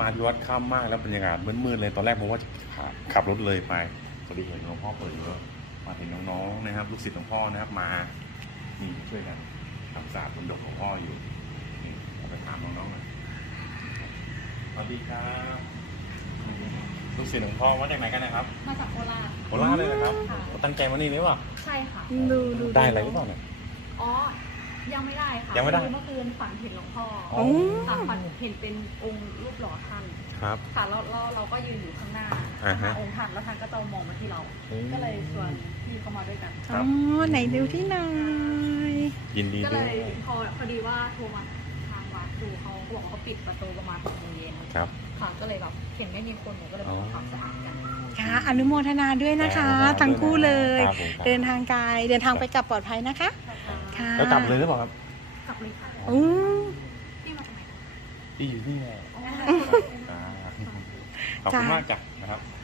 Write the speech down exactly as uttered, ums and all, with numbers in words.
มาที่วัดค่ำมากแล้วบรรยากาศมืดๆเลยตอนแรกผมว่าจะขับรถเลยไปพอดีเห็นหลวงพ่อเปิดแล้วมาเห็นน้องๆนะครับลูกศิษย์หลวงพ่อนะครับมานี่ช่วยกันทำศาสตร์บนดกหลวงพ่ออยู่นี่เราไปถามน้องๆหน่อยสวัสดีครับลูกศิษย์หลวงพ่อมาจากไหนกันนะครับมาจากโคราชโคราชเลยนะครับค่ะตั้งใจมานี่หรือเปล่าใช่ค่ะดูดูได้อะไรหรือเปล่าเนี่ยอ๋อ ยังไม่ได้ค่ะยังไม่ได้คือเมื่อคืนฝันเห็นหลวงพ่ออ๋อค่ะฝันเห็นเป็นองค์รูปหล่อท่านครับค่ะแล้วเราเราก็ยืนอยู่ข้างหน้าอ่าฮะองค์ท่านแล้วท่านก็จะมองมาที่เราอืมก็เลยชวนพี่เข้ามาด้วยกันครัอ๋บอไหนดูที่หน่อยยินดีก็ด้เลวยยพอพอดีว่าโทรมาทางวัดดูเขาบอกว่าเขาปิดประตูประมาณหกโมงเย็นครับค่ะก็เลยแบบเห็นไม่มีคนหนูก็เลยมาทำความสะอาดกันค่ะอนุโมทนาด้วยนะคะครับทั้งคู่เลยครับผมครับเดินทางไกลเดินทางไปกลับปลอดภัยนะคะ ค่ะแล้วกลับเลยหรือเปล่าครับกลับเลยค่ะอู้พี่มาทำไมที่อยู่นี่แหละอ๋ออ่าขอบคุณมากจ้ะนะครับ